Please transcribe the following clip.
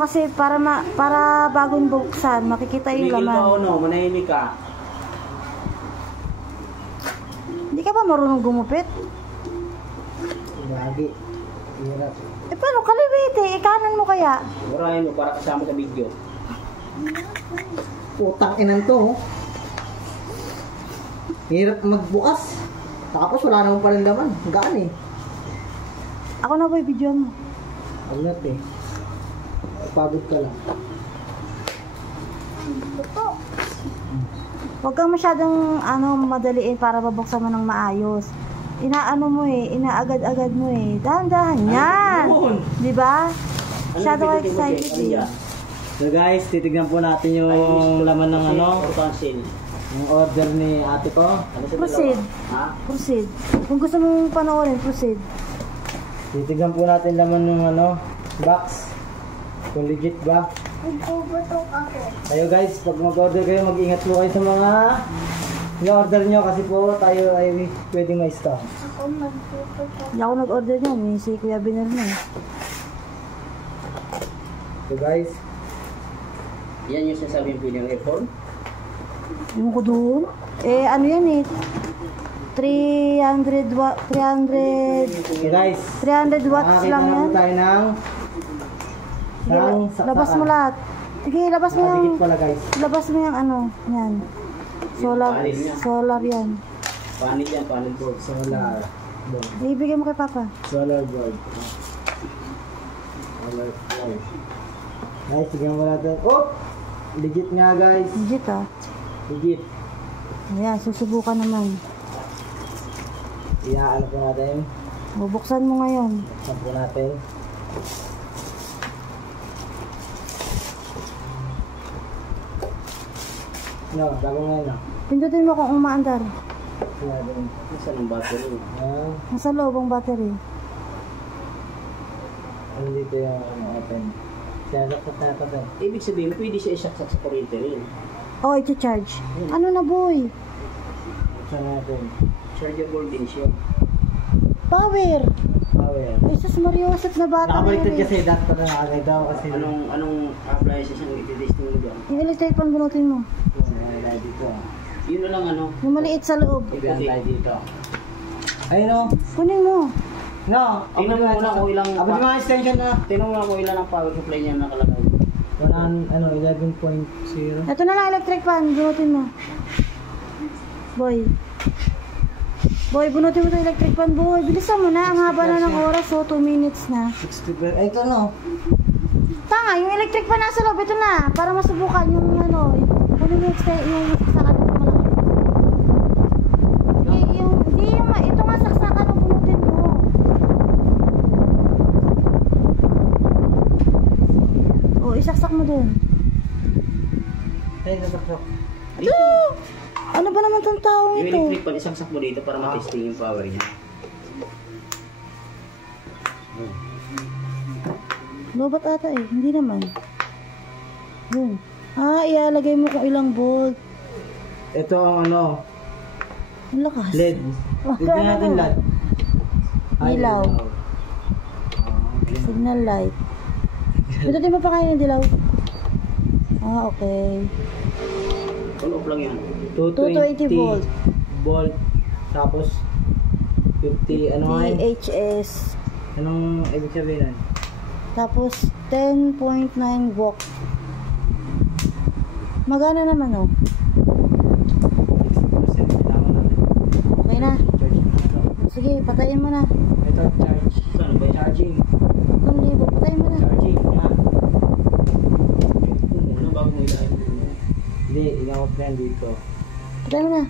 kasi para bagong buksan, makikita yung Tumigil ka laman. o no, manahimik ka. Hindi ka ba marunong gumupit? Lagi. Hirap. Eh paano kaliwit eh? Ikanan mo kaya? Murahin mo para kasama sa video. Utang inan to. Hirap magbukas. Tapos wala naman palang laman. Gaan eh. Ako na boy, video mo. Alat eh. Pagod ka lang. Huwag kang masyadong madaliin para babuksan mo ng maayos. Inaano mo eh, inaagad-agad mo eh. Dahan-dahan yan. Di ba? Masyado ka excited eh. So guys, titignan po natin yung laman ng ano, Cancel. yung order ni ate ko. Ano sa Proceed. dalawa? Ha? Proceed. Kung gusto mong panoorin, proceed. Titignan po natin laman ng ano, box. Kung legit ba. Nagbubutok ako. Kayo guys, pag mag-order kayo, mag-ingat po kayo sa mga i-order nyo kasi po tayo ay pwedeng may stock. Ako magbubutok. Hindi ako nag-order niyan. May si Kuya Biner na eh. So guys, Yan yung sinasabi yung pinyang earphone. Yung ko doon. Eh, ano yan eh. 300 so guys, 300 watts nakakita lang na yan. po tayo ng Sige, saksakan. labas mo lahat. Sige, labas mo yung Nakadikit pala guys. labas mo yung ano, yan. Solar yan. Panel yan, panel board. Solar board. Ibigay mo kay Papa. Solar board. Solar board. Guys, tignan mo natin. Oh! Legit nga guys. Legit ah. Legit. Ayan, susubukan naman. Iyaano po natin. Bubuksan mo ngayon. Buksan po natin. No, bago ngayon na. Pindutin mo kung umaandar. Saan ang battery? Ah, Nasa loob ang battery. ano dito yung ano, open. Sinasaksak na ito doon. Ibig sabihin, pwede siya isaksak sa kuryente rin. Oh, iti-charge. Ano na boy? Buksan natin. Chargeable din siya. Power! Power. Jesus Mariosep na battery. Nakabaliktad eh. kasi dati pa na nakagay daw kasi Anong appliances ang ititesting mo dyan? Yung electric fan bunutin mo. Ay, dito. Yun na lang ano. Yung maliit sa loob. Ibihan tayo dito. Ayun o. Kunin mo. No. Tingnan mo muna kung ilang... Abot yung mga extension na. Tingnan mo muna kung ilang ang power supply niya nakalagay. 11.0. Ito na lang electric fan. Bunutin mo. Boy. Boy, bunutin mo ito electric fan, boy. Bilisan mo na. Ang haba na ng oras. So, 2 minutes na. 60. Ay, ito no. Tanga, yung electric fan nasa loob. Ito na. Para masubukan yung ano. Kunin yung saksakan ng malaki. Ito nga saksakan ng bunutin mo. O, isaksak mo dun. Ay, nasaksak. Ito! Ano ba naman tong taong Yung ito? electric pan, isaksak mo dito para matesting yung power niya. Lobat ata eh. Hindi naman. Boom. Ah, ilalagay mo kung ilang volt. Ito ang ano, Ang lakas. LED. Tignan natin LED. Ay, Ilaw. Signal light. Pindutin mo pa kayo ng dilaw. Ah, okay. On off lang yan. 220 volt. Volt. Tapos 50 ano nga yun? VHS. Anong ibig sabihin nun? Tapos 10.9 volt. Magana naman oh. 60% kailangan natin. Okay na. Charge na ito. Sige, patayin mo na. Ito, charge. Saan ba yan? Charging. 3,000. Patayin mo na. Charging. Yan. Ano bago mo ilahin mo? Hindi, ikaw friend dito. Patayin mo na.